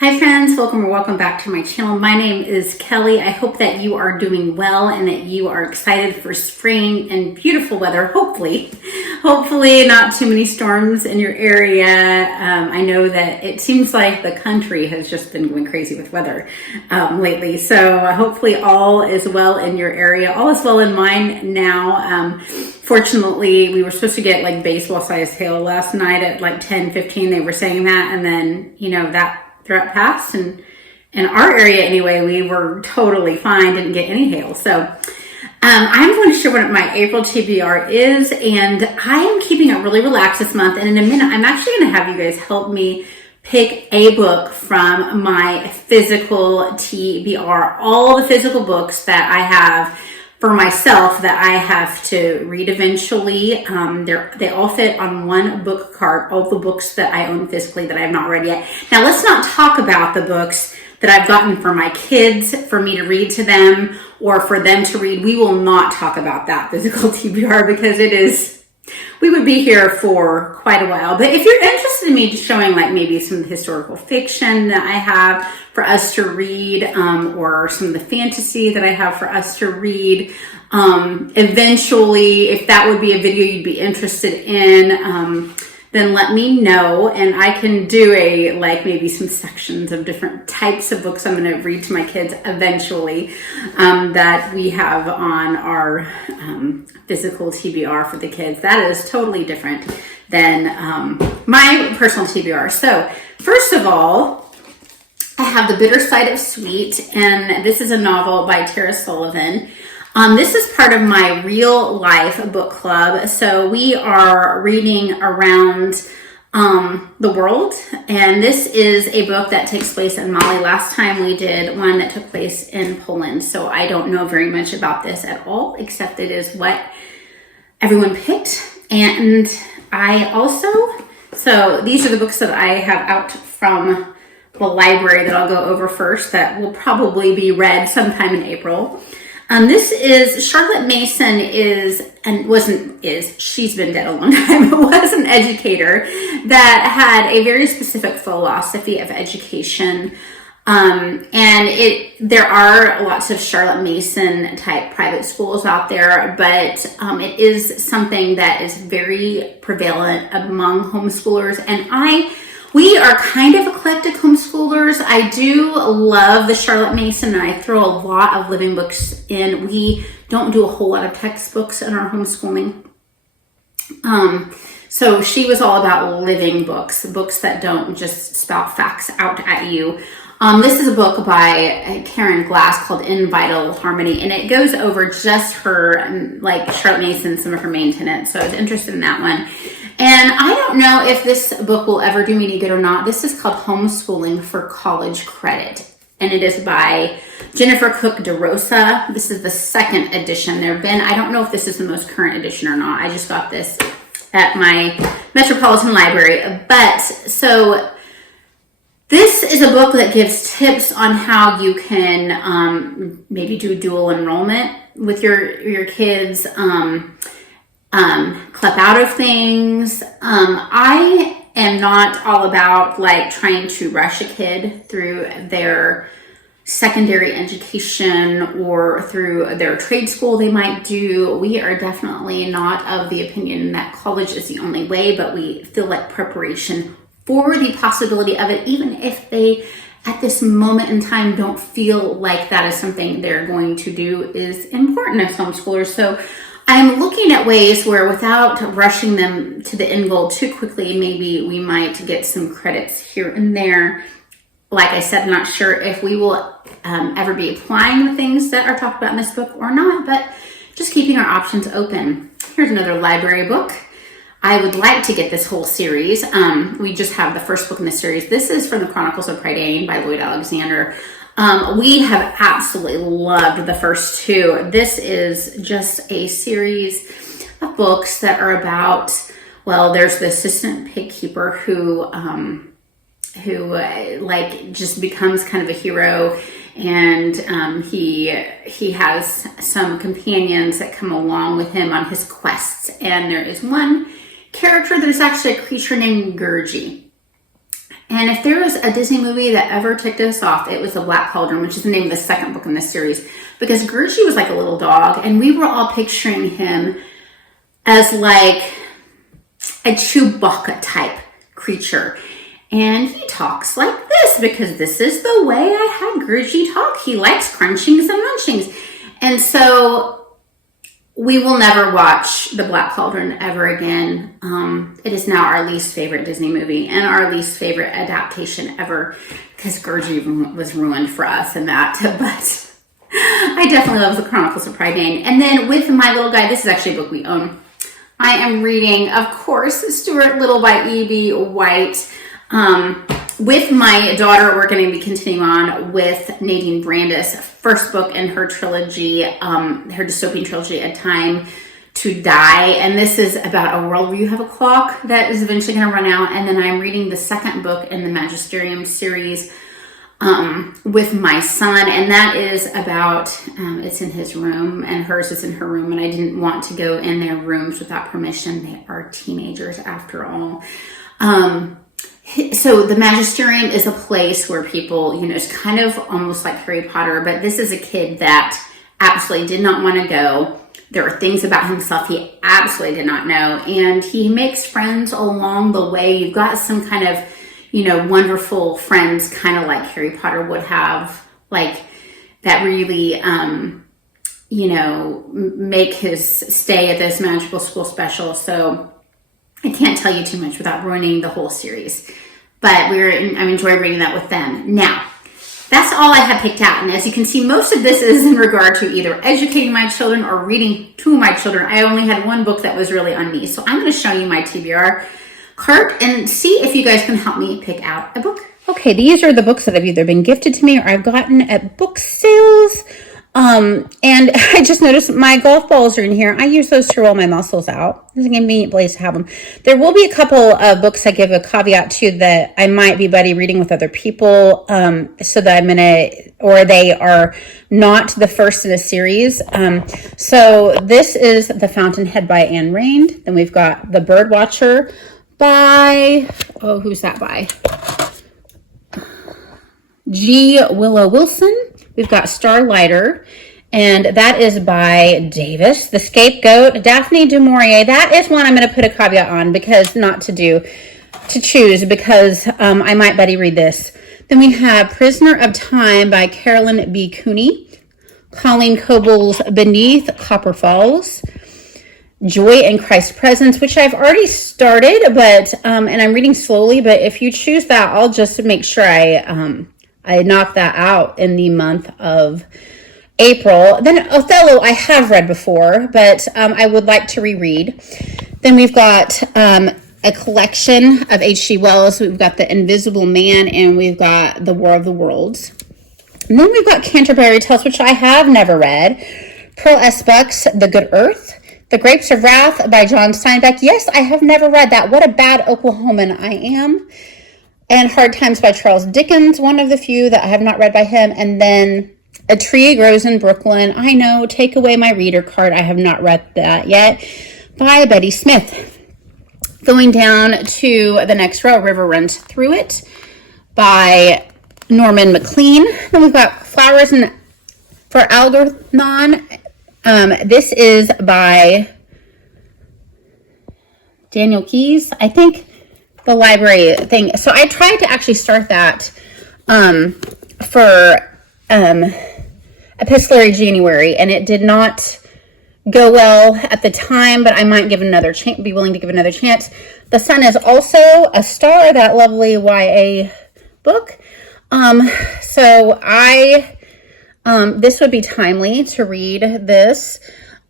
Hi friends, welcome or welcome back to my channel. My name is Kelly. I hope that you are doing well and that you are excited for spring and beautiful weather, hopefully. Hopefully not too many storms in your area. I know that it seems like the country has just been going crazy with weather lately. So hopefully all is well in your area. All is well in mine now. Fortunately, we were supposed to get like baseball sized hail last night at like 10:15. They were saying that, and then, that threat passed, and in our area anyway, we were totally fine, didn't get any hail. So I'm going to share what my April TBR is, and I am keeping it really relaxed this month. And in a minute, I'm actually going to have you guys help me pick a book from my physical TBR, all the physical books that I have for myself that I have to read eventually. They all fit on one book cart, all the books that I own physically that I have not read yet. Now, let's not talk about the books that I've gotten for my kids, for me to read to them, or for them to read. We will not talk about that physical TBR because we would be here for quite a while. But if you're interested in me showing like maybe some historical fiction that I have for us to read, or some of the fantasy that I have for us to read, eventually, if that would be a video you'd be interested in, then let me know, and I can do maybe some sections of different types of books I'm going to read to my kids eventually, that we have on our physical TBR for the kids. That is totally different than my personal TBR. So first of all, I have The Bitter Side of Sweet, and this is a novel by Sullivan. This is part of my real life book club. So we are reading around the world, and this is a book that takes place in Mali. Last time we did one that took place in Poland, so I don't know very much about this at all, except it is what everyone picked. And so these are the books that I have out from the library that I'll go over first that will probably be read sometime in April. This is Charlotte Mason she's been dead a long time, was an educator that had a very specific philosophy of education. There are lots of Charlotte Mason type private schools out there, but it is something that is very prevalent among homeschoolers. And we are kind of eclectic homeschoolers. I do love the Charlotte Mason, and I throw a lot of living books in. We don't do a whole lot of textbooks in our homeschooling. So she was all about living books that don't just spout facts out at you. This is a book by Karen Glass called In Vital Harmony, and it goes over just her, Charlotte Mason, some of her main tenets. So I was interested in that one. And I don't know if this book will ever do me any good or not. This is called Homeschooling for College Credit, and it is by Jennifer Cook-DeRosa. This is the second edition. I don't know if this is the most current edition or not. I just got this at my Metropolitan Library. So this is a book that gives tips on how you can maybe do dual enrollment with your kids, clip out of things. I am not all about trying to rush a kid through their secondary education or through their trade school they might do. We are definitely not of the opinion that college is the only way, but we feel like preparation for the possibility of it, even if they at this moment in time don't feel like that is something they're going to do, is important as homeschoolers. So I'm looking at ways where, without rushing them to the end goal too quickly, maybe we might get some credits here and there. Like I said, I'm not sure if we will ever be applying the things that are talked about in this book or not, but just keeping our options open. Here's another library book. I would like to get this whole series. We just have the first book in the series. This is from the Chronicles of Prydain by Lloyd Alexander. We have absolutely loved the first two. This is just a series of books that are about, there's the assistant pig keeper who just becomes kind of a hero, and he has some companions that come along with him on his quests. And there is one character, there's actually a creature named Gurgi. And if there was a Disney movie that ever ticked us off, it was The Black Cauldron, which is the name of the second book in this series. Because Gurgi was like a little dog, and we were all picturing him as like a Chewbacca type creature. And he talks like this because this is the way I had Gurgi talk. He likes crunchings and munchings. And so we will never watch The Black Cauldron ever again. It is now our least favorite Disney movie and our least favorite adaptation ever because Gurgi was ruined for us in that. But I definitely love The Chronicles of Pride Dane. And then with my little guy, this is actually a book we own. I am reading, of course, Stuart Little by E.B. White. With my daughter, we're going to be continuing on with Nadine Brandis' first book in her trilogy, her dystopian trilogy, A Time to Die. And this is about a world where you have a clock that is eventually going to run out. And then I'm reading the second book in the Magisterium series with my son. And that is about, it's in his room and hers is in her room. And I didn't want to go in their rooms without permission. They are teenagers after all. So the Magisterium is a place where people, it's kind of almost like Harry Potter, but this is a kid that absolutely did not want to go. There are things about himself he absolutely did not know. And he makes friends along the way. You've got some kind of, wonderful friends, kind of like Harry Potter would have, like that really, make his stay at this magical school special. So I can't tell you too much without ruining the whole series, but I'm enjoying reading that with them. Now, that's all I have picked out. And as you can see, most of this is in regard to either educating my children or reading to my children. I only had one book that was really on me. So I'm going to show you my TBR cart and see if you guys can help me pick out a book. Okay, these are the books that have either been gifted to me or I've gotten at book sales. And I just noticed my golf balls are in here. I use those to roll my muscles out. It's a convenient place to have them. There will be a couple of books I give a caveat to that I might be buddy reading with other people, so that or they are not the first in a series. So this is The Fountainhead by Anne Rained. Then we've got The Birdwatcher by, who's that by? G. Willow Wilson. We've got Starlighter, and that is by Davis. The Scapegoat, Daphne du Maurier. That is one I'm going to put a caveat on because to choose because I might buddy read this. Then we have Prisoner of Time by Carolyn B. Cooney. Colleen Coble's Beneath Copper Falls. Joy in Christ's Presence, which I've already started, but and I'm reading slowly. But if you choose that, I'll just make sure I knocked that out in the month of April. Then Othello I have read before, but I would like to reread. Then we've got a collection of H.G. Wells. We've got The Invisible Man, and we've got The War of the Worlds. And then we've got Canterbury Tales, which I have never read. Pearl S. Buck's The Good Earth. The Grapes of Wrath by John Steinbeck. Yes, I have never read that. What a bad Oklahoman I am. And Hard Times by Charles Dickens, one of the few that I have not read by him. And then A Tree Grows in Brooklyn. I know, take away my reader card. I have not read that yet. By Betty Smith. Going down to the next row, River Runs Through It by Norman MacLean. Then we've got Flowers for Algernon. This is by Daniel Keyes, I think. The library thing. So I tried to actually start that for Epistolary January, and it did not go well at the time, but I might give another chance, be willing to give another chance. The Sun is also a Star, that lovely YA book. So this would be timely to read this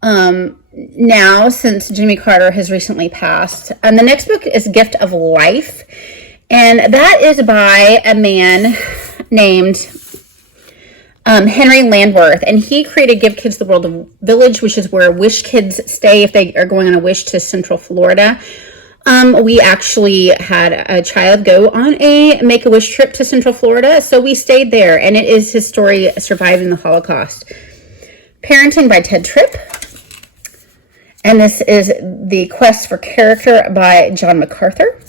now, since Jimmy Carter has recently passed. And the next book is Gift of Life, and that is by a man named Henry Landworth, and he created Give Kids the World of Village, which is where Wish Kids stay if they are going on a wish to Central Florida. We actually had a child go on a Make-A-Wish trip to Central Florida, so we stayed there, and it is his story surviving the Holocaust. Parenting by Ted Tripp. And this is The Quest for Character by John MacArthur.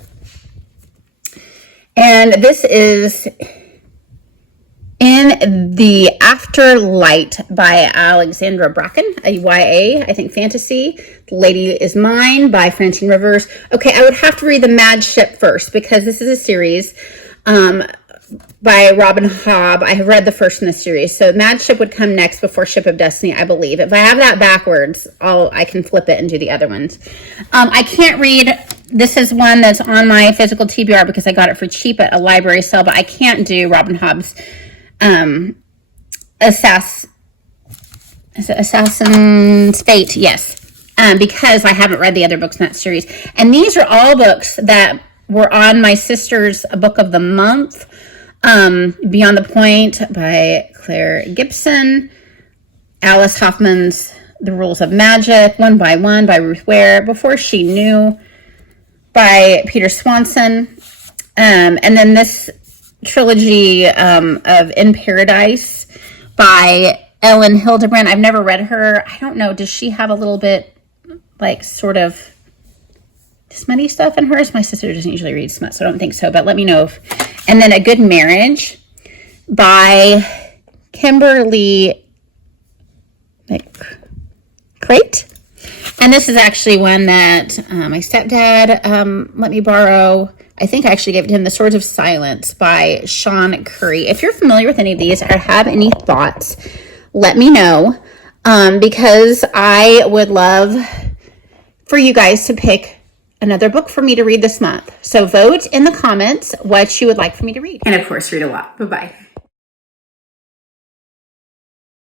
And this is In the Afterlight by Alexandra Bracken, a YA, I think fantasy. The Lady Is Mine by Francine Rivers. Okay, I would have to read The Mad Ship first because this is a series by Robin Hobb. I have read the first in the series. So Mad Ship would come next before Ship of Destiny, I believe. If I have that backwards, I can flip it and do the other ones. I can't read. This is one that's on my physical TBR because I got it for cheap at a library sale, but I can't do Robin Hobb's Assassin's Fate, yes, because I haven't read the other books in that series. And these are all books that were on my sister's book of the month. Beyond the Point by Clare Gibson, Alice Hoffman's The Rules of Magic, One by One by Ruth Ware, Before She Knew by Peter Swanson, and then this trilogy of In Paradise by Ellen Hildebrand. I've never read her. I don't know. Does she have a little bit like sort of smutty stuff in hers? My sister doesn't usually read smut, so I don't think so, but let me know if. And then A Good Marriage by Kimberly McCrate. And this is actually one that my stepdad let me borrow. I think I actually gave it to him, The Swords of Silence by Sean Curry. If you're familiar with any of these or have any thoughts, let me know, because I would love for you guys to pick another book for me to read this month. So vote in the comments what you would like for me to read. And of course, read a lot. Bye-bye.